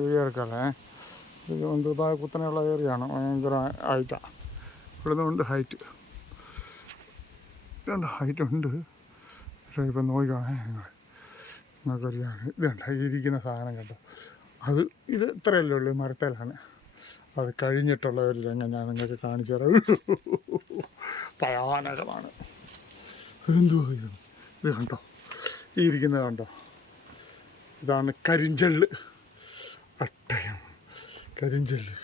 Video എടുക്കാമല്ലേ. ഇത് വലുതായ കുത്തനെയുള്ള ഏരിയയാണ്, ഭയങ്കര ഹൈറ്റാണ്. ഇവിടുന്ന് ഉണ്ട് ഹൈറ്റ്, രണ്ട് ഹൈറ്റ് ഉണ്ട്. പക്ഷേ ഇപ്പം നോക്കിക്കാണേ നിങ്ങൾക്കറിയാണ്. ഇതുണ്ട് ഇരിക്കുന്ന സാധനം കണ്ടോ, ഇത് ഇത്രയല്ലേ ഉള്ളൂ, മരത്തേലാണ്. അത് കഴിഞ്ഞിട്ടുള്ള ഒരു രംഗം ഞാൻ നിങ്ങൾക്ക് കാണിച്ചു തരാം. ഭയാനകമാണ്. എന്തുവാ ഇത് കണ്ടോ, ഈ ഇരിക്കുന്നത് കണ്ടോ, ഇതാണ് കരിഞ്ചെള്ള്. അട്ടയം കരിഞ്ചെള്ള്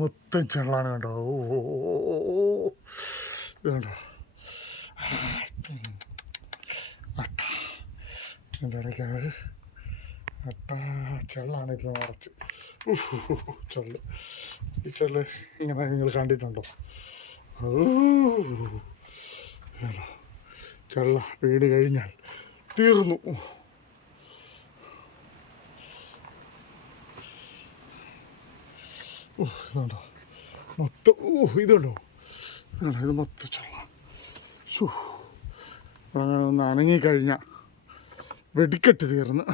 മൊത്തം ചെള്ളാണ് കണ്ടോ. ഇത് കണ്ടോ അട്ട, എൻ്റെ ഇടയ്ക്ക് അട്ട ചെള്ളാണ് ഇത് നിറച്ച്. ചെള്ള്, ഈ ചെള്ള് ഇങ്ങനെ നിങ്ങൾ കണ്ടിട്ടുണ്ടോ? ചെള്ള വീട് കഴിഞ്ഞാൽ തീർന്നു. ഇതുണ്ടോ മൊത്തം, ഇതുണ്ടോ ഇത് മൊത്തം ചെള്ള. അങ്ങനെ ഒന്ന് അനങ്ങിക്കഴിഞ്ഞാൽ വെടിക്കെട്ട് തീർന്ന്.